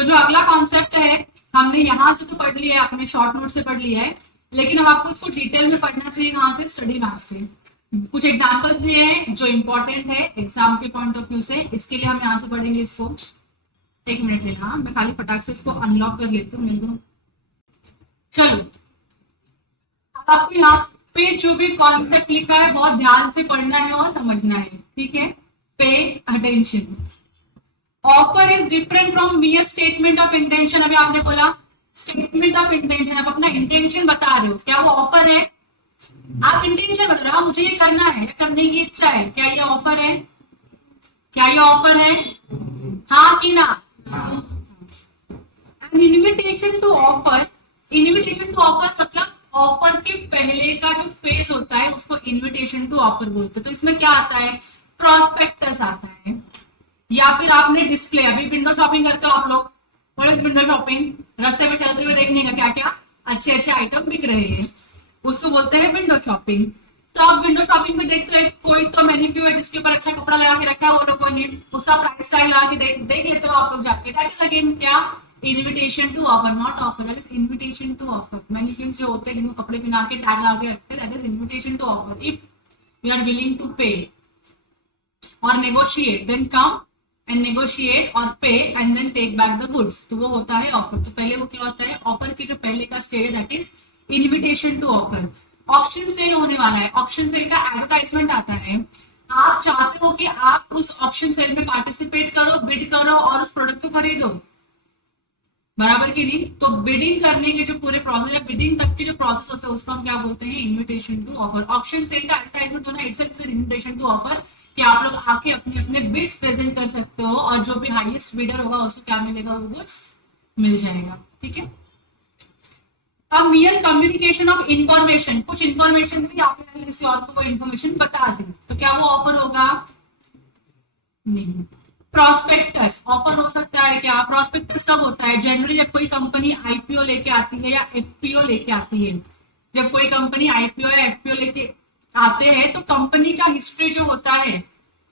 तो जो अगला कॉन्सेप्ट है हमने यहाँ से तो पढ़ लिया है, अपने शॉर्ट नोट से पढ़ लिया है, लेकिन अब आपको इसको डिटेल में पढ़ना चाहिए कहाँ से, स्टडी मैप से। कुछ एग्जाम्पल्स दिए हैं जो इंपॉर्टेंट है एग्जाम के पॉइंट ऑफ व्यू से, इसके लिए हम यहाँ से पढ़ेंगे इसको। एक मिनट लेना, मैं खाली फटाक से इसको अनलॉक कर लेती हूँ। चलो अब आपको यहाँ पे जो भी कॉन्सेप्ट लिखा है बहुत ध्यान से पढ़ना है और समझना है, ठीक है। Pay attention. Offer is different from मियर statement of intention. अभी आपने बोला स्टेटमेंट ऑफ इंटेंशन, आप अपना इंटेंशन बता रहे हो, क्या वो ऑफर है? आप इंटेंशन बता रहे हो, मुझे ये करना है, करने की इच्छा है, क्या ये ऑफर है? क्या ये ऑफर है? हाँ कि ना? An invitation to offer, invitation to offer मतलब ऑफर के पहले का जो फेज होता है उसको इन्विटेशन टू ऑफर बोलते हैं। तो इसमें क्या आता है? प्रॉस्पेक्टस आता है, या फिर आपने डिस्प्ले, अभी विंडो शॉपिंग करते हो आप लोग, व्हाट इज विंडो शॉपिंग? रास्ते में चलते हुए देखने का क्या क्या अच्छे अच्छे आइटम बिक रहे हैं, उसको बोलते हैं विंडो शॉपिंग। तो आप विंडो शॉपिंग में देखते हो कोई तो मैनिक्यू है जिसके ऊपर अच्छा कपड़ा लगा के रखा है वो लोगों ने, उसका प्राइस स्टाइल लगा के देख लेते हो आप लोग जाके। दैट इज अगेन क्या? Invitation to offer, not offer, that is invitation to offer. Mannequins जो होते हैं जिनको कपड़े पहना के टैग लगा के रखते हैं, that is invitation to offer. If you are willing to pay और negotiate, then come and negotiate और pay and then take back the goods, तो वो होता है ऑफर। तो पहले वो क्या होता है? ऑफर की जो पहले का स्टेज है that is invitation to offer. Option sale होने वाला है, ऑप्शन सेल का एडवर्टाइजमेंट आता है, आप चाहते हो कि आप उस ऑप्शन सेल में पार्टिसिपेट करो, बिड करो और उस प्रोडक्ट को खरीदो, बराबर की नहीं? तो बिडिंग करने के जो पूरे प्रोसेस या बिडिंग तक के जो प्रोसेस होता है उसको हम क्या बोलते हैं? Invitation to offer. Option sale का एडवर्टाइजमेंट होना इट्स इन्विटेशन टू ऑफर, कि आप लोग आके अपने अपने बिड्स प्रेजेंट कर सकते हो और जो भी हाईएस्ट बिडर होगा उसको क्या मिलेगा? वो गुड्स मिल जाएगा, ठीक है। अब मियर कम्युनिकेशन ऑफ इंफॉर्मेशन, कुछ इंफॉर्मेशन थी, आपने किसी और को इंफॉर्मेशन बता दी, तो क्या वो ऑफर होगा? नहीं। प्रोस्पेक्टस ऑफर हो सकता है क्या? प्रोस्पेक्टस कब होता है? जनरली जब कोई कंपनी आईपीओ लेके आती है या एफपीओ लेके आती है। जब कोई कंपनी आईपीओ या एफपीओ लेके आते हैं तो कंपनी का हिस्ट्री जो होता है,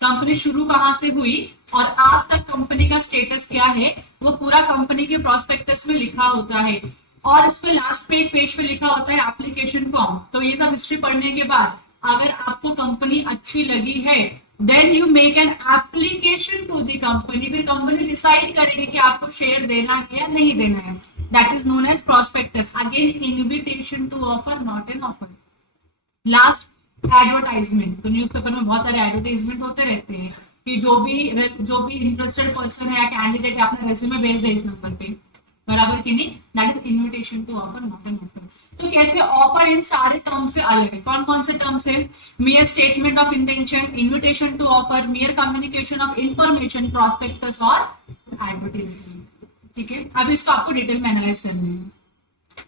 कंपनी शुरू कहां से हुई और आज तक कंपनी का स्टेटस क्या है, वो पूरा कंपनी के प्रोस्पेक्टस में लिखा होता है। और इस पे लास्ट पे एक पेज पे लिखा होता है एप्लीकेशन फॉर्म। तो ये सब हिस्ट्री पढ़ने के बाद अगर आपको कंपनी अच्छी लगी है then you make an application to the company. फिर कंपनी डिसाइड करेगी कि आपको शेयर देना है या नहीं देना है। That is known as prospectus. Again invitation to offer, not an offer. Last advertisement. तो न्यूज़पेपर में बहुत सारे एडवर्टाइजमेंट होते रहते हैं कि जो भी इंटरेस्टेड पर्सन है या कैंडिडेट है अपना रेज्यूमे भेज दे इस नंबर पे, बराबर की नहीं? That is invitation to offer, not an offer. तो कैसे ऑफर इन सारे टर्म से अलग है? कौन कौन से टर्म्स है? Mere statement of intention, invitation to offer, mere communication of information, prospectus और एडवर्टाइजमेंट, ठीक है। अब इसको आपको डिटेल में एनालाइज करना है।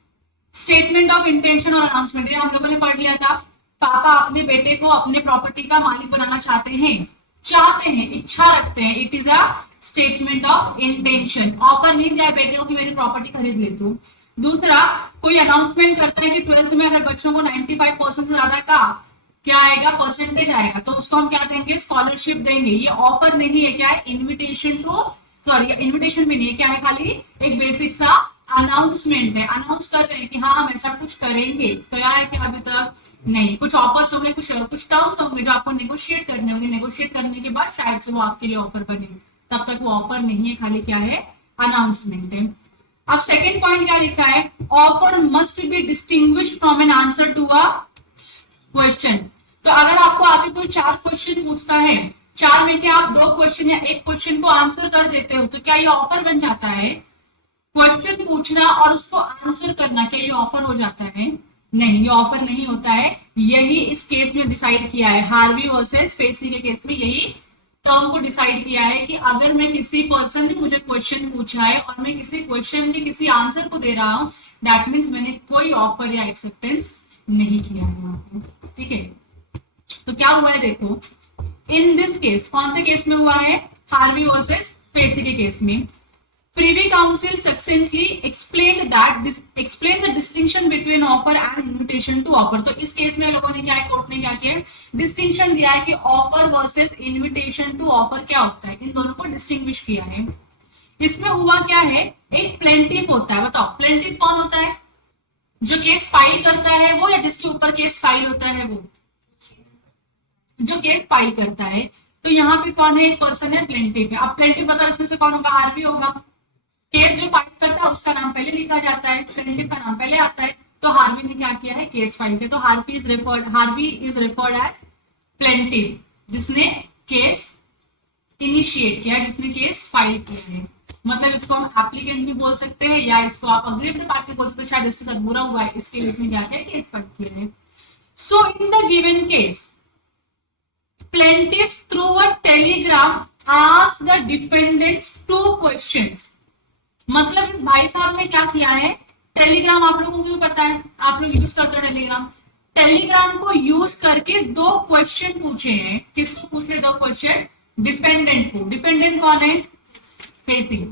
स्टेटमेंट ऑफ इंटेंशन और अनाउंसमेंट, ये हम लोगों ने पढ़ लिया था। पापा अपने बेटे को अपने प्रॉपर्टी का मालिक बनाना चाहते हैं, इच्छा रखते हैं, it is a statement of intention. Offer नहीं दिया बेटे को कि मेरी प्रॉपर्टी खरीद लेती हूँ। दूसरा, कोई अनाउंसमेंट करता है कि 12th में अगर बच्चों को 95% से ज्यादा का क्या आएगा? परसेंटेज आएगा, तो उसको हम क्या देंगे? स्कॉलरशिप देंगे। ये ऑफर नहीं है, क्या है? इन्विटेशन टू, सॉरी इन्विटेशन भी नहीं है, क्या है? खाली एक बेसिक सा अनाउंसमेंट है। अनाउंस कर रहे हैं कि हाँ हम ऐसा कुछ करेंगे। तो क्या है कि अभी तक नहीं, कुछ ऑफर्स होंगे, कुछ टर्म्स होंगे जो आपको नेगोशिएट करने होंगे। नेगोशिएट करने के बाद शायद से वो आपके लिए ऑफर बने, तब तक वो ऑफर नहीं है, खाली क्या है? अनाउंसमेंट है। अब सेकेंड पॉइंट क्या लिखा है? Offer must be distinguished from an answer to a question. तो अगर आपको आगे कोई 4 क्वेश्चन पूछता है, 4 में क्या आप 2 क्वेश्चन या 1 क्वेश्चन को आंसर कर देते हो, तो क्या ये ऑफर बन जाता है? क्वेश्चन पूछना और उसको आंसर करना, क्या ये ऑफर हो जाता है? नहीं, ये ऑफर नहीं होता है। यही इस केस में डिसाइड किया है, हार्वी वर्सेस फेसी के केस में यही टर्म को डिसाइड किया है कि अगर मैं किसी पर्सन ने मुझे क्वेश्चन पूछा है और मैं किसी क्वेश्चन के किसी आंसर को दे रहा हूं, दैट मीन्स मैंने कोई ऑफर या एक्सेप्टेंस नहीं किया है, ठीक है। तो क्या हुआ है देखो, इन दिस केस, कौन से केस में हुआ है? हार्वी वर्सेस फेसी के केस में। Privy Council succinctly explained the distinction between offer and invitation to offer। तो इस केस में लोगों ने क्या है, कोर्ट ने क्या किया है? डिस्टिंक्शन दिया है कि offer versus invitation to offer क्या होता है, इन दोनों को डिस्टिंग्विश किया है। इसमें हुआ क्या है, एक प्लेंटिफ होता है, बताओ प्लेंटिफ कौन होता है, जो केस फाइल करता है वो, या जिसके ऊपर केस फाइल होता है वो, जो केस फाइल करता है। तो यहाँ पे कौन है, एक पर्सन है, प्लेंटिफ है। अब प्लेंटिफ बताओ इसमें से कौन होगा, हार्वी होगा। केस जो फाइल करता है उसका नाम पहले लिखा जाता है, प्लेंटिफ का नाम पहले आता है। तो हार्वी ने क्या किया है, केस फाइल किया। तो Harvey is referred as plaintiff, जिसने केस इनिशिएट किया है, जिसने केस फाइल किया है। मतलब इसको हम एप्लीकेंट भी बोल सकते हैं, या इसको आप अग्रीव्ड पार्टी बोल सकते हो, शायद इसके साथ बुरा हुआ है इसके लिए इसने क्या किया, केस फाइल किया है। So in the given case plaintiffs through a telegram asked the defendants two questions। मतलब इस भाई साहब ने क्या किया है, टेलीग्राम आप लोगों को भी पता है, आप लोग यूज करते हो टेलीग्राम। टेलीग्राम को यूज करके दो क्वेश्चन पूछे हैं। किसको पूछे दो क्वेश्चन, डिफेंडेंट को। डिफेंडेंट कौन है, फेसिंग।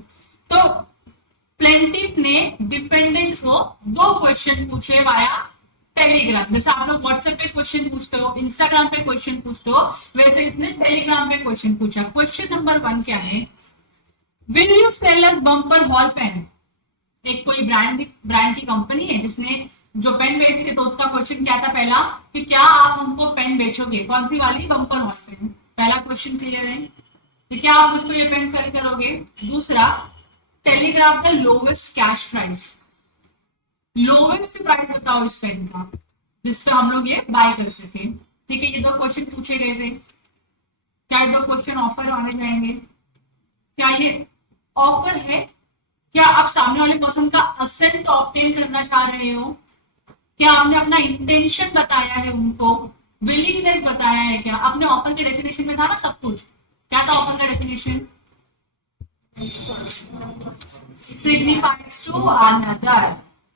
तो प्लेंटिफ ने डिफेंडेंट को दो क्वेश्चन पूछे वाया टेलीग्राम। जैसे आप लोग व्हाट्सएप पे क्वेश्चन पूछते हो, इंस्टाग्राम पे क्वेश्चन पूछते हो, वैसे इसने टेलीग्राम पे क्वेश्चन पूछा। क्वेश्चन नंबर 1 क्या है, will you sell us Bumper Hall Pen. एक कोई ब्रांड की कंपनी है जिसने जो पेन बेचते, तो उसका क्वेश्चन क्या था पहला, कि क्या आप हमको पेन बेचोगे, कौन सी वाली, बम्पर हॉल पेन। पहला क्वेश्चन क्लियर है, तो क्या आप मुझको ये पेन सेल करोगे। दूसरा, telegraph the lowest cash price, lowest price बताओ इस पेन का जिसपे हम लोग ये बाय कर सके। ठीक है, ये दो क्वेश्चन पूछे गए थे। क्या ये दो क्वेश्चन ऑफर माने जाएंगे, क्या ये ऑफर है, क्या आप सामने वाले पर्सन का असेंट ऑब्टेन करना चाह रहे हो, क्या आपने अपना इंटेंशन बताया है उनको, विलिंगनेस बताया है। क्या अपने ऑफर के डेफिनेशन में था ना सब कुछ, क्या था ऑफर का definition, signifies to another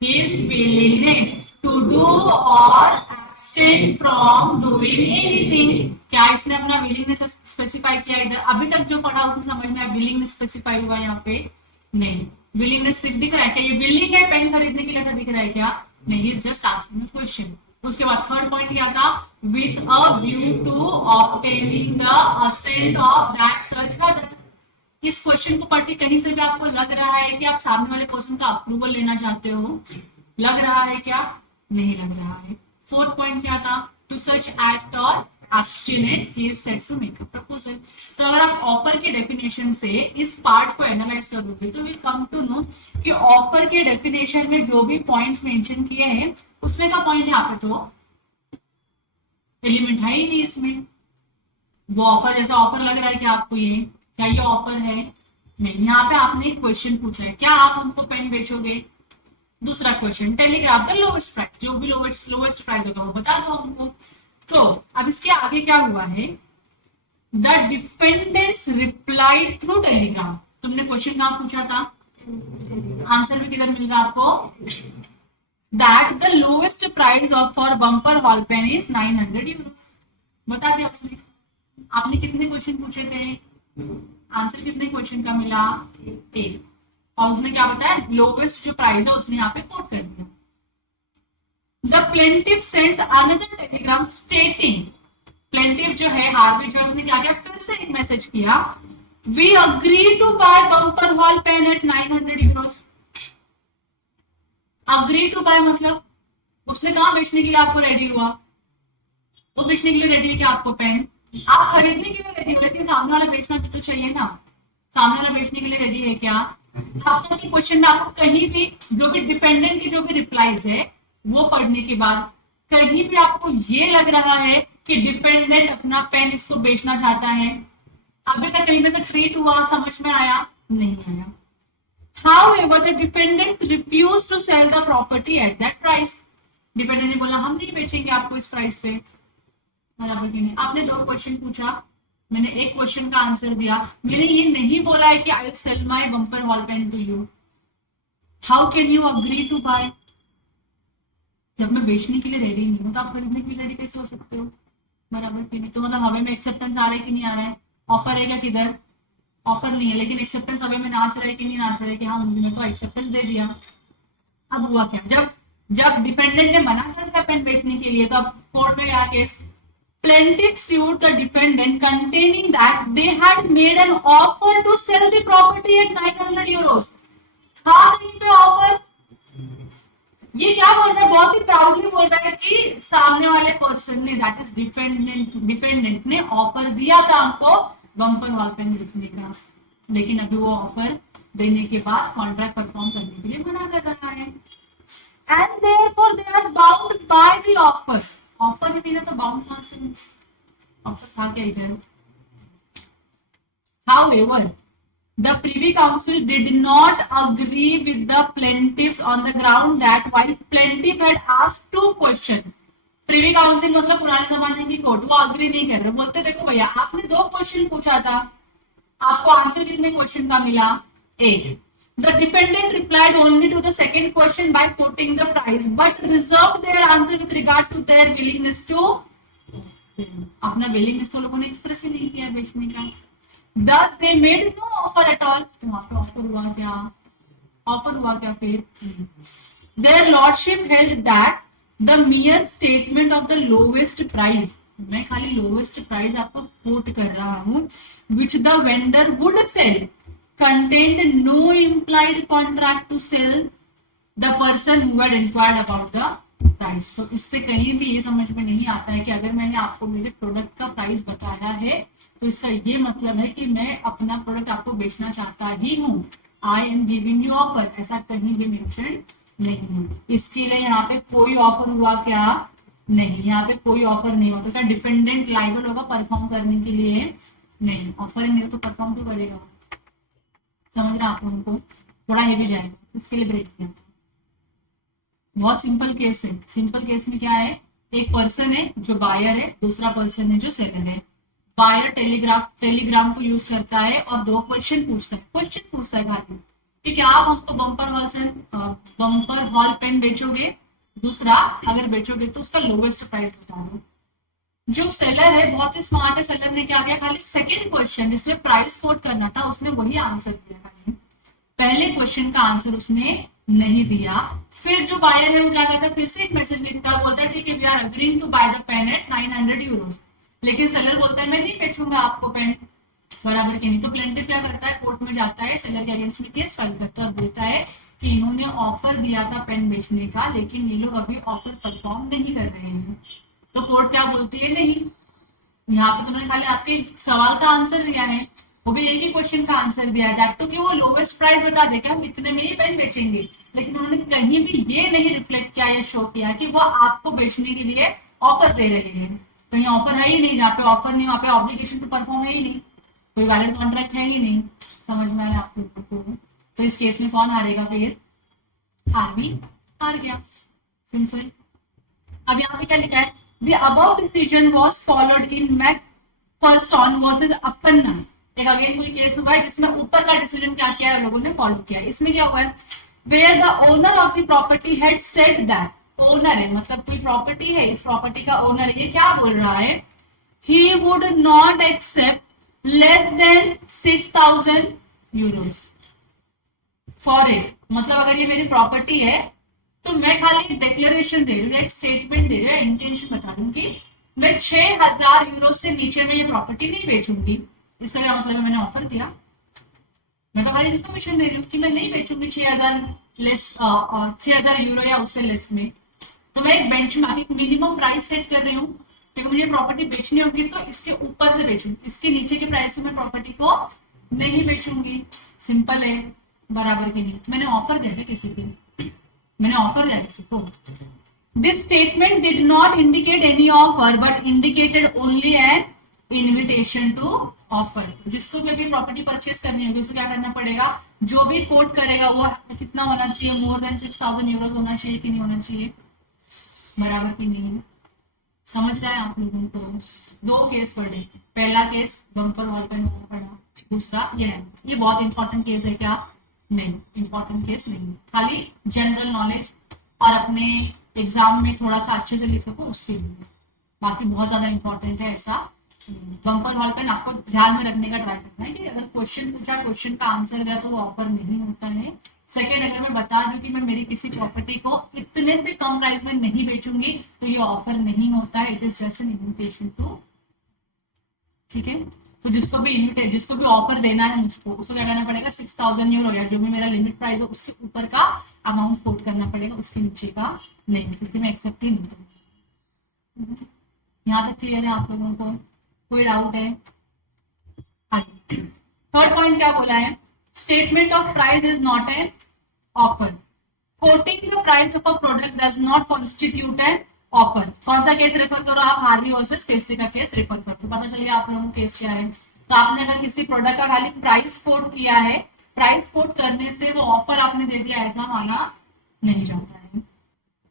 his willingness to do or abstain from doing anything। क्या इसने अपना विलिंगनेस स्पेसिफाई किया इधर, अभी तक जो पढ़ा उसमें समझ में आया विलिंगनेस स्पेसिफाई हुआ यहाँ पे, नहीं। विलिंगनेस दिख रहा है क्या, ये विलिंग है पेन खरीदने के लिए, ऐसा दिख रहा है क्या, नहीं। Is just asking question. उसके बाद थर्ड पॉइंट क्या था, with a view to obtaining the assent of that such other. इस क्वेश्चन को पढ़ के कहीं से भी आपको लग रहा है कि आप सामने वाले पर्सन का अप्रूवल लेना चाहते हो, लग रहा है क्या, नहीं लग रहा है। फोर्थ पॉइंट क्या था, टू सच एक्ट और abstinent he is said to make a proposal। तो अगर आप ऑफर के डेफिनेशन से इस पार्ट को एनालाइज करोगे तो विल कम टू नो कि ऑफर के डेफिनेशन में जो भी पॉइंट्स मेंशन किए हैं उसमें का पॉइंट यहाँ पे तो एलिमेंट है ही नहीं इसमें। वो ऑफर जैसा ऑफर लग रहा है कि आपको ये, क्या ये ऑफर है, नहीं। यहाँ पे आपने एक क्वेश्चन पूछा है, क्या आप हमको पेन बेचोगे। दूसरा question, telegraph the lowest price, जो भी लोवेस्ट प्राइस होगा वो बता दो हमको। तो अब इसके आगे क्या हुआ है, the defendants replied through Telegram. तुमने क्वेश्चन कहां पूछा था, आंसर भी किधर मिल रहा है आपको, that the lowest price of for Bumper Hall Pen is 900 euros. बता दिया उसने। आपने कितने क्वेश्चन पूछे थे, आंसर कितने क्वेश्चन का मिला, एक। और उसने क्या बताया, लोवेस्ट जो प्राइस है उसने यहाँ पे कोट कर दिया। The plaintiff sends another Telegram स्टेटिंग, plaintiff जो है हार्वे जो, उसने क्या किया, फिर से एक मैसेज किया, we agree to buy Bumper Hall Pen at 900 euros. Agree to buy मतलब उसने कहा बेचने के लिए आपको रेडी हुआ, वो बेचने के लिए रेडी है क्या आपको पेन, आप खरीदने के लिए रेडी हो, लेकिन सामने वाला बेचना भी तो चाहिए ना, सामने वाला बेचने के लिए रेडी है क्या। अब तक के क्वेश्चन में आपको कहीं भी जो भी डिपेंडेंट की जो भी रिप्लाईज है वो पढ़ने के बाद कहीं भी आपको ये लग रहा है कि डिपेंडेंट अपना पेन इसको बेचना चाहता है, अभी तक कहीं में से ट्रीट हुआ, समझ में आया, नहीं आया। However, the defendants refused to sell the property at that price। Dependent ने बोला हम नहीं बेचेंगे आपको इस प्राइस पे, बराबर कि नहीं। आपने दो क्वेश्चन पूछा, मैंने एक क्वेश्चन का आंसर दिया, मैंने ये नहीं बोला है कि I will sell my Bumper Hall Pen to you. How can you agree to buy, जब मैं बेचने के लिए रेडी नहीं हूं तो आप खरीदने के लिए रेडी कैसे हो सकते हो, बराबर कि नहीं। तो मतलब हमें में एक्सेप्टेंस आ रहा है कि नहीं आ रहा है, ऑफर है क्या, किधर ऑफर नहीं है, लेकिन एक्सेप्टेंस हमें में नाच रहा है कि नहीं नाच रहा है, कि हाँ हमने तो एक्सेप्टेंस दे दिया। अब हुआ क्या, जब डिपेंडेंट ने मना कर दिया पेन बेचने के लिए, तो अब कोर्ट में गया case, plaintiff sued the defendant containing that they had made an offer to sell the property at 900 euros. था कहीं पे ऑफर? ये क्या बोल रहा है, बहुत ही प्राउडली बोल रहा है कि सामने वाले पर्सन ने, दैट इज डिफेंडेंट ने ऑफर दिया था हमको बम्पर हॉल पेन बेचने का, लेकिन अभी वो ऑफर देने के बाद कॉन्ट्रैक्ट परफॉर्म करने के लिए मना कर रहा है। And therefore they are bound by the offer. Offer ही नहीं था तो बाउंड कहां से? ऑफर था क्या इधर? However, the Privy Council did not agree with the plaintiffs on the ground that while plaintiff had asked 2 questions, Privy Council मतलब पुराने जमाने की कोर्ट, वो अग्री नहीं कर रहे, बोलते देखो भैया आपने 2 क्वेश्चन पूछा था, आपको आंसर कितने क्वेश्चन का मिला? 8. The defendant replied only to the second question by quoting the price, but reserved their answer with regard to their willingness to, अपना willingness तो लोगों ने एक्सप्रेस ही नहीं किया बेचने का। Thus they made no offer at all. तो वहां पे ऑफर हुआ क्या? ऑफर हुआ क्या फिर? Their lordship held that the mere statement of the lowest price, मैं खाली lowest price आपको कोट कर रहा हूँ, which the vendor would sell, contained no implied contract to sell the person who had inquired about the price. तो इससे कहीं भी ये समझ में नहीं आता है कि अगर मैंने आपको मेरे प्रोडक्ट का प्राइस बताया है तो इसका ये मतलब है कि मैं अपना प्रोडक्ट आपको बेचना चाहता ही हूँ, I am giving you offer, ऐसा कहीं भी मेंशन नहीं है। इसके लिए यहाँ पे कोई ऑफर हुआ क्या? नहीं, यहाँ पे कोई ऑफर नहीं होता। क्या डिफेंडेंट लाइबल होगा परफॉर्म करने के लिए? नहीं, ऑफर नहीं तो परफॉर्म क्यों करेगा? समझ रहे आप लोगों को? थोड़ा हेवी जाएगा, इसके लिए ब्रेक किया। बहुत सिंपल केस है। सिंपल केस में क्या है, एक पर्सन है जो बायर है, दूसरा पर्सन है जो सेलर है। बायर टेलीग्राम को यूज करता है और 2 क्वेश्चन पूछता है खाली कि क्या आप हमको बम्पर हॉल पेन बेचोगे, दूसरा अगर बेचोगे तो उसका लोवेस्ट प्राइस बता दो। जो सेलर है बहुत ही स्मार्ट है, सेलर ने क्या किया, खाली सेकेंड क्वेश्चन जिसमें प्राइस कोट करना था उसने वही आंसर दिया, खाली पहले क्वेश्चन का आंसर उसने नहीं दिया। फिर जो बायर है वो क्या करता है, फिर से एक मैसेज लिखता है, बोलता है ठीक है we are agreeing to buy the pen at 900 euros, लेकिन सेलर बोलता है मैं नहीं बेचूंगा आपको पेन, बराबर की नहीं। तो प्लेंटिफ क्या करता है, कोर्ट में जाता है, सेलर के अगेंस्ट में केस फाइल करता है और बोलता है कि इन्होंने ऑफर दिया था पेन बेचने का, लेकिन ये लोग अभी ऑफर परफॉर्म नहीं कर रहे हैं। तो कोर्ट क्या बोलती है, नहीं, यहाँ पे तुमने खाली आपके सवाल का आंसर दिया है, वो भी एक ही क्वेश्चन का आंसर दिया है, दैट तो कि वो लोवेस्ट प्राइस बता दे कि हम इतने में ही पेन बेचेंगे, लेकिन उन्होंने कहीं भी ये नहीं रिफ्लेक्ट किया या शो किया कि वो आपको बेचने के लिए ऑफर दे रहे हैं। कहीं ऑफर है ही नहीं, जहाँ पे ऑफर नहीं वहाँ पे ऑब्लिगेशन टू परफॉर्म है ही नहीं, कोई वैलिड कॉन्ट्रैक्ट है ही नहीं। समझ में आया आप लोगों को? तो इस केस में कौन हारेगा फिर? आर्मी हार गया, सिंपल। अब यहाँ पे क्या लिखा है, the above decision was followed in Macpherson versus Appanna. एक अगेन कोई केस हुआ है जिसमें ऊपर का डिसीजन क्या किया है लोगों ने फॉलो किया है। इसमें क्या हुआ है, where the owner of the property had said that, owner है मतलब कोई प्रॉपर्टी है, इस प्रॉपर्टी का ओनर है, ये क्या बोल रहा है, he would not accept less than 6000 euros for it. मतलब अगर ये मेरी प्रॉपर्टी है तो मैं खाली डिक्लेरेशन दे रही हूँ, एक स्टेटमेंट दे रही हूँ, इंटेंशन बता रही हूँ कि मैं 6000 यूरो से नीचे में ये प्रॉपर्टी नहीं बेचूंगी। इसका क्या मतलब है, मैंने ऑफर दिया, मैं तो खाली इन्फॉर्मेशन दे रही हूँ कि मैं नहीं बेचूंगी 6000 यूरो या उससे लेस में। तो मैं एक बेंचमार्क, एक मिनिमम प्राइस सेट कर रही हूँ कि मुझे प्रॉपर्टी बेचनी होगी तो इसके ऊपर से बेचूंगी, इसके नीचे के प्राइस में मैं प्रॉपर्टी को नहीं बेचूंगी। सिंपल है, बराबर की नहीं। मैंने ऑफर दिया है किसी को, मैंने ऑफर दिया किसी को। This statement did not indicate any offer but indicated only an invitation to offer. जिसको भी प्रॉपर्टी परचेस करनी होगी उसको क्या करना पड़ेगा, जो भी कोट करेगा वो कितना होना चाहिए, मोर देन 6000 यूरोस होना चाहिए कि नहीं होना चाहिए, बराबर की नहीं। समझ रहा है आप लोगों को? 2 केस पढ़े, पहला केस बम्पर हॉल पेन पढ़ा, दूसरा ये बहुत इंपॉर्टेंट केस है क्या? नहीं, इंपॉर्टेंट केस नहीं, खाली जनरल नॉलेज और अपने एग्जाम में थोड़ा सा अच्छे से लिख सको उसके लिए, बाकी बहुत ज्यादा इंपॉर्टेंट है ऐसा। बम्पर हॉल पेन आपको ध्यान में रखने का ट्राई करना है कि अगर क्वेश्चन पूछा, क्वेश्चन का आंसर दिया तो वो ऑफर नहीं होता है, सेकेंड, अगर मैं बता दूं कि मैं मेरी किसी प्रॉपर्टी को इतने से कम प्राइस में नहीं बेचूंगी तो ये ऑफर नहीं होता है, it is just an invitation to. ठीक है, तो जिसको भी ऑफर देना है मुझको, उसको क्या करना पड़ेगा, 6000 यूरो या जो भी मेरा लिमिट प्राइस है उसके ऊपर का अमाउंट कोट करना पड़ेगा, उसके नीचे का नहीं, क्योंकि मैं एक्सेप्ट ही नहीं करूंगी। यहाँ तक क्लियर है आप लोगों को? कोई डाउट है? आगे थर्ड पॉइंट क्या बोला है, statement of price is not an offer, coating the price of a product does not constitute an offer. कौन सा केस रेफर करो आप, हार्वी वर्सेस पेस्ट्री का केस रेफर करो, पता चलिए आप लोगों को केस क्या है। तो आपने अगर किसी प्रोडक्ट का खाली प्राइस कोट किया है, प्राइस कोट करने से वो ऑफर आपने दे दिया, ऐसा माना नहीं जाता है।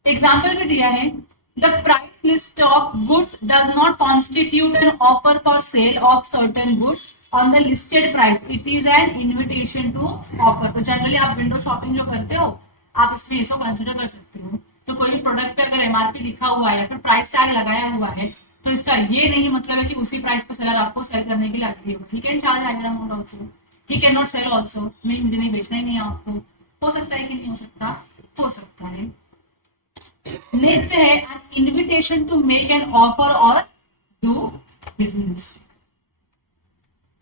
एग्जाम्पल भी दिया है, the price list of goods does not constitute an offer for sale of certain goods on the listed price, it is an invitation to offer. तो जनरली आप विंडो शॉपिंग जो करते हो, आप इसमें इसको कंसिडर कर सकते हो। तो कोई भी प्रोडक्ट पे अगर एमआरपी लिखा हुआ है या फिर प्राइस टैग लगाया हुआ है, तो इसका ये नहीं मतलब है कि उसी प्राइस पे सेलर आपको सेल करने के लिए एग्री होगा। He can charge higher amount also, he can not sell also, नहीं मुझे नहीं बेचना ही नहीं है आपको, हो सकता है कि नहीं हो सकता, हो सकता है। नेक्स्ट है an invitation to make an offer और do business.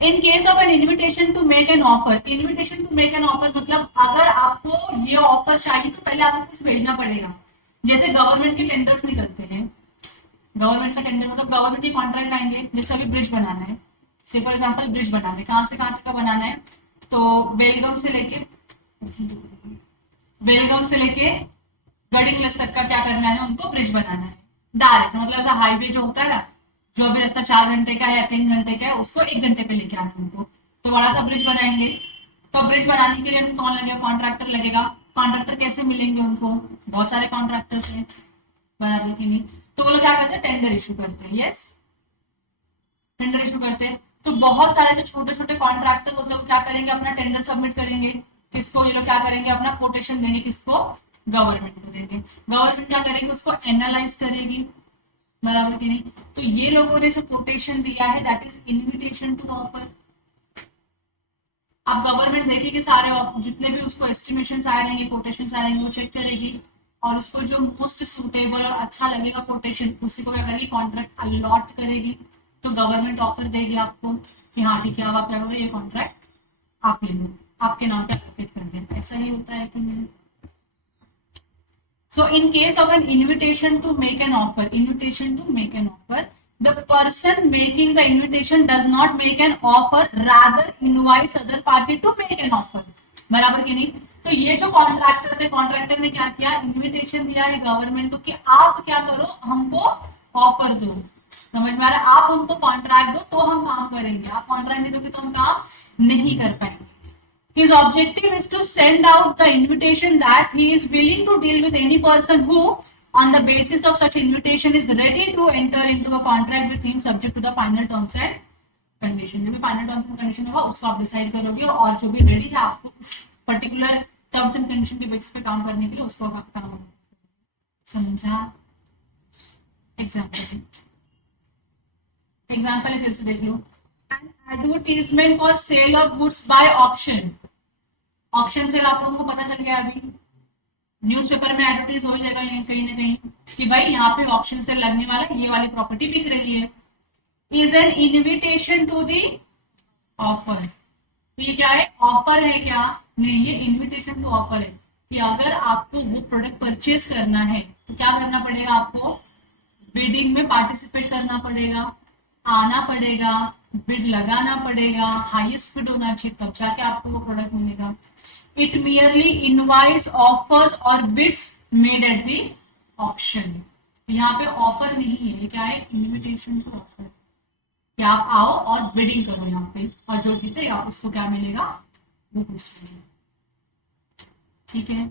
In case of an invitation to make an offer, invitation to make an offer मतलब अगर आपको ये ऑफर चाहिए तो पहले आपको कुछ भेजना पड़ेगा। जैसे गवर्नमेंट के टेंडर्स निकलते हैं, गवर्नमेंट का टेंडर मतलब गवर्नमेंट के कॉन्ट्रैक्ट आएंगे, जैसे अभी ब्रिज बनाना है, से फॉर एग्जांपल ब्रिज बनाना है, कहाँ से कहाँ तक का बनाना है, तो बेलगाम से लेके गडिंग्लस तक का क्या करना है, उनको ब्रिज बनाना है डायरेक्ट, मतलब ऐसा हाईवे जो होता है ना, जो अभी रास्ता 4 घंटे का है या 3 घंटे का है, उसको 1 घंटे पे लेके आना उनको, तो बड़ा सा ब्रिज बनाएंगे। तो ब्रिज बनाने के लिए उनको कौन लगेगा, कॉन्ट्रैक्टर लगेगा। कॉन्ट्रैक्टर कैसे मिलेंगे उनको, बहुत सारे कॉन्ट्रैक्टर्स हैं, बराबर की नहीं, तो वो लोग क्या करते हैं, टेंडर इशू करते हैं। यस, टेंडर इशू करते हैं। तो बहुत सारे जो छोटे छोटे कॉन्ट्रैक्टर होते हैं वो क्या करेंगे, अपना टेंडर सबमिट करेंगे, किसको, ये लोग क्या करेंगे, अपना कोटेशन देंगे, किसको, गवर्नमेंट को देंगे। गवर्नमेंट क्या करेगी, उसको एनालाइज करेगी, बराबर की नहीं। तो ये लोगों ने जो कोटेशन दिया है that is invitation to offer. अब गवर्नमेंट देखेगी सारे जितने भी उसको एस्टिमेशन आए रहेंगे, कोटेशन आए रहेंगे, वो चेक करेगी और उसको जो मोस्ट सुटेबल और अच्छा लगेगा कोटेशन, उसी को क्या करेगी, कॉन्ट्रैक्ट अलॉट करेगी। तो गवर्नमेंट ऑफर देगी आपको कि हाँ ठीक है, अब आप क्या करो, ये कॉन्ट्रैक्ट आप ले लो, आपके नाम पे एलोकेट कर दें। ऐसा ही होता है कि नहीं? So in case of an invitation to make an offer, the person making the invitation does not make an offer, rather invites other party to make an offer. बराबर की नहीं? तो ये जो कॉन्ट्रैक्टर थे, कॉन्ट्रैक्टर ने क्या किया, इन्विटेशन दिया है गवर्नमेंट को कि आप क्या करो, हमको ऑफर दो, समझ में आ रहा है, आप हमको कॉन्ट्रैक्ट दो तो हम काम करेंगे, आप कॉन्ट्रैक्ट नहीं दोगे तो हम काम नहीं कर पाएंगे। His objective is to send out the invitation that he is willing to deal with any person who, on the basis of such invitation, is ready to enter into a contract with him subject to the final terms and condition. जो भी final terms and condition होगा उसको आप decide करोगे, और जो भी ready है आपको उस पर्टिकुलर टर्म्स एंड कंडीशन के बेसिस पे काम करने के लिए उसको आप काम, समझा? एग्जाम्पल फिर से देख लो, an advertisement for sale of goods by auction. Auction sale आप लोगों को पता चल गया, अभी न्यूज़पेपर में एडवर्टाइज हो जाएगा कहीं ना कहीं कि भाई यहाँ पे ऑक्शन सेल लगने वाला है, ये वाली प्रॉपर्टी बिक रही है। Is an invitation to the offer, तो ये क्या है, ऑफर है क्या, नहीं, ये इन्विटेशन टू ऑफर है कि अगर आपको वो प्रोडक्ट परचेज करना है तो क्या करना पड़ेगा, आपको बिडिंग में पार्टिसिपेट करना पड़ेगा, आना पड़ेगा, बिड लगाना पड़ेगा, हाईएस्ट बिड होना चाहिए, तब जाके आपको वो प्रोडक्ट मिलेगा। इट मियरली इनवाइट्स ऑफर्स और bids made at the auction. तो यहाँ पे ऑफर नहीं है, ये क्या है, इन्विटेशन टू ऑफर, कि आप आओ और बिडिंग करो यहाँ पे, और जो जीतेगा उसको क्या मिलेगा, वो गुड्स मिलेगा। ठीक है,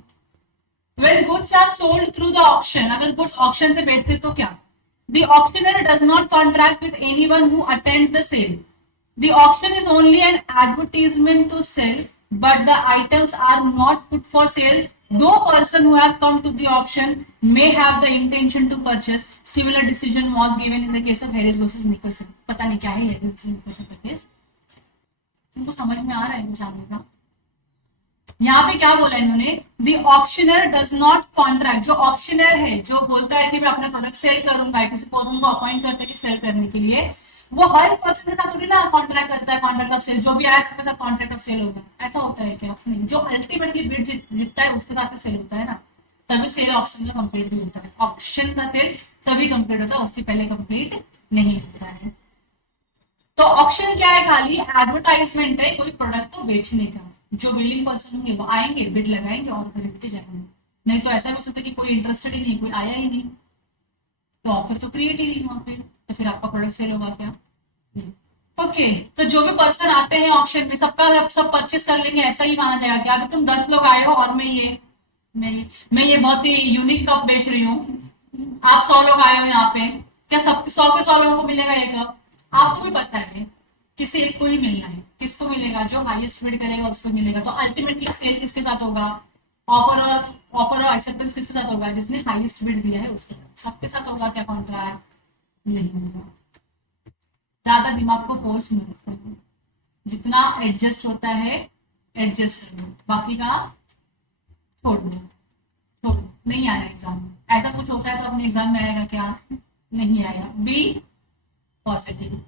when goods are sold through the auction, अगर गुड्स ऑक्शन से बेचते तो क्या, the auctioneer does not contract with anyone who attends the sale. The auction is only an advertisement to sell, but the items are not put for sale. No person who have come to the auction may have the intention to purchase. Similar decision was given in the case of Harris versus Nicholson. पता नहीं क्या है Harris versus Nicholson का case, तुमको समझ में आ रहा है कुछ आगे का? यहाँ पे क्या बोला इन्होंने, the auctioneer does not contract, जो ऑक्शनर है जो बोलता है कि मैं अपना प्रोडक्ट सेल करूंगा, किसी पर्सन को अपॉइंट करते हैं कि सेल करने के लिए, वो हर पर्सन के साथ थोड़ी ना कॉन्ट्रैक्ट करता है, कॉन्ट्रैक्ट ऑफ सेल जो भी आया सबके साथ कॉन्ट्रैक्ट ऑफ सेल होगा, ऐसा होता है क्या? नहीं, जो अल्टीमेटली बिड जीतता है उसके साथ सेल होता है ना, तभी सेल ऑप्शन का कंप्लीट भी होता है, ऑप्शन का सेल तभी कंप्लीट होता है, उसके पहले कंप्लीट नहीं होता है। तो ऑप्शन क्या है? खाली एडवर्टाइजमेंट है कोई प्रोडक्ट को बेचने का, जो बिलिंग पर्सन होंगे वो आएंगे, बिड लगाएंगे और खरीदते जाएंगे। नहीं तो ऐसा भी हो सकता है कि कोई इंटरेस्टेड ही नहीं, कोई आया ही नहीं, तो ऑफर तो क्रिएट ही नहीं हुआ, तो फिर आपका प्रोडक्ट सेल होगा क्या? ओके तो जो भी पर्सन आते हैं ऑप्शन में सबका सब परचेस कर लेंगे, ऐसा ही माना जाएगा क्या? अभी तुम 10 लोग आए हो और मैं ये बहुत ही यूनिक कप बेच रही हूँ, आप 100 लोग आए हो यहाँ पे, क्या सब 100 के 100 लोगों को मिलेगा ये कप? आपको भी पता है किसी एक को ही मिलना है, किसको मिलेगा? जो हाईएस्ट बिड करेगा उसको मिलेगा। तो अल्टीमेटली सेल किसके साथ होगा? ऑफर और एक्सेप्टेंस किसके साथ होगा? जिसने हाईएस्ट बिड दिया है उसके साथ। सबके साथ होगा क्या कॉन्ट्रैक्ट? नहीं होगा। ज्यादा दिमाग को फोर्स मत करो, जितना एडजस्ट होता है एडजस्ट करो, बाकी का छोड़ दो, छोड़ दो। नहीं आना एग्जाम में, ऐसा कुछ होता है तो अपने एग्जाम में आएगा क्या? नहीं आएगा। Be positive.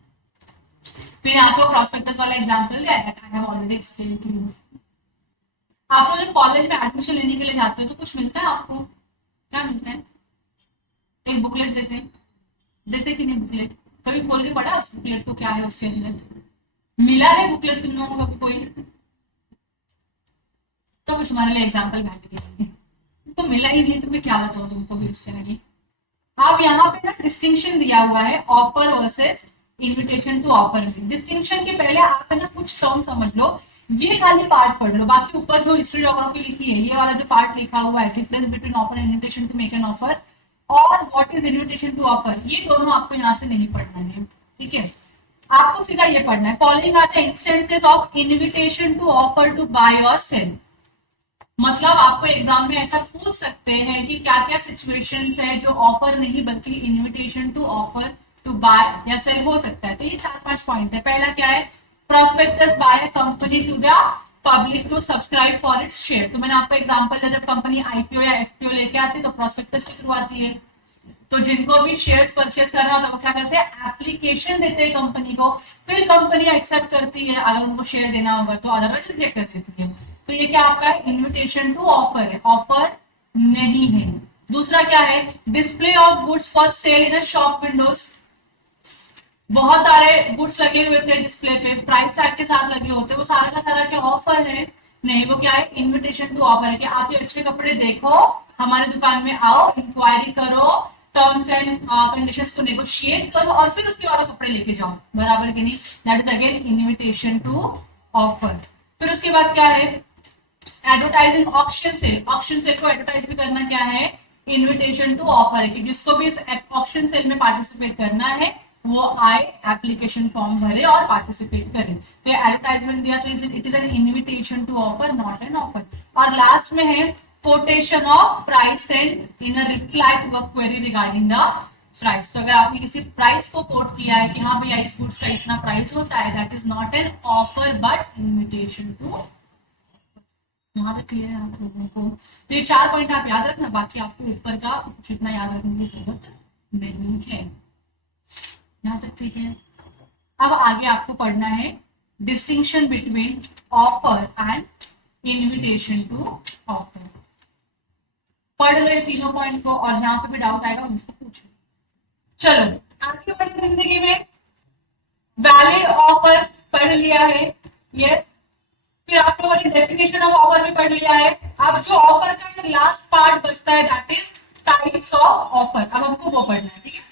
फिर आपको प्रोस्पेक्टस वाला एग्जांपल दिया था, I have already explain to you. आप लोग जब कॉलेज में एडमिशन लेने के लिए जाते हो तो कुछ मिलता है आपको? क्या मिलता है? एक बुकलेट देते कि नहीं बुकलेट? कभी खोल के पढ़ा उस बुकलेट को, क्या है उसके अंदर? मिला है बुकलेट तुम लोगों को कोई? तो फिर तुम्हारे लिए एग्जाम्पल वैलिड देंगे। तो मिला ही नहीं तो मैं क्या बताऊँ तुमको भी इसके आगे। अब यहाँ पे ना डिस्टिंक्शन दिया हुआ है offer versus invitation to offer में। डिस्टिंक्शन के पहले आप है ना कुछ टर्म समझ लो, ये खाली पार्ट पढ़ लो, बाकी ऊपर जो हिस्ट्री ज्योग्राफी लिखी है ये वाला जो पार्ट लिखा हुआ है, difference between offer and invitation to make an offer और what is invitation to offer, ये दोनों आपको यहाँ से नहीं पढ़ना है, ठीक है? आपको सीधा ये पढ़ना है, following are the instances of invitation to offer to buy और सेल। मतलब आपको एग्जाम में ऐसा पूछ सकते हैं कि क्या क्या सिचुएशंस है जो ऑफर नहीं बल्कि invitation to offer to buy या सेल हो सकता है। तो ये 4-5 पॉइंट है। पहला क्या है? Prospectus by a company to the public to subscribe for its share. तो मैंने आपको एग्जांपल दिया, जब कंपनी आईपीओ या एफपीओ लेके आती है तो प्रोस्पेक्टस के थ्रू आती है। तो जिनको भी शेयर्स परचेस करना होता है वो क्या करते हैं? एप्लीकेशन देते हैं कंपनी को, फिर कंपनी एक्सेप्ट करती है अगर उनको शेयर देना होगा तो, अदरवाइज रिजेक्ट कर देती है। तो ये क्या आपका इन्विटेशन टू ऑफर है, ऑफर नहीं है। दूसरा क्या है? Display of goods for sale in a shop Windows. बहुत सारे गुड्स लगे हुए थे डिस्प्ले पे, प्राइस टैग के साथ लगे होते, वो सारा का सारा क्या ऑफर है? नहीं, वो क्या है? इन्विटेशन टू ऑफर है कि आप ये अच्छे कपड़े देखो, हमारे दुकान में आओ, इंक्वायरी करो, टर्म्स एंड कंडीशंस को नेगोशिएट करो और फिर उसके बाद कपड़े लेके जाओ, बराबर कि नहीं? That is again invitation to offer. फिर उसके बाद क्या है? Advertising auction sale. Auction sale को एडवर्टाइज भी करना क्या है? इन्विटेशन टू ऑफर है कि जिसको भी इस ऑक्शन सेल में पार्टिसिपेट करना है वो आए, एप्लीकेशन फॉर्म भरे और पार्टिसिपेट करे। तो ये एडवर्टाइजमेंट दिया तो it is an invitation to offer, not an offer. और लास्ट में है quotation of price and in a reply to a query regarding the price. तो अगर आपने किसी प्राइस को कोट किया है कि हाँ भैया इस गुड्स का इतना प्राइस होता है, that is not an offer but invitation to. यहाँ तक क्लियर है आप लोगों को? तो ये 4 पॉइंट आप याद रखना, बाकी आपको ऊपर का कुछ इतना याद रखने की जरूरत नहीं है। यहाँ तक ठीक है? अब आगे आपको पढ़ना है distinction between offer and invitation to offer. पढ़ लो ये तीनों पॉइंट को और जहां पे भी डाउट आएगा मुझको पूछो। चलो आगे बढ़े जिंदगी में। वैलिड ऑफर पढ़ लिया है, यस। फिर आप लोगों ने डेफिनेशन ऑफ ऑफर भी पढ़ लिया है। अब जो ऑफर का एक लास्ट पार्ट बचता है that is types of offer. अब हमको वो पढ़ना है, ठीक है?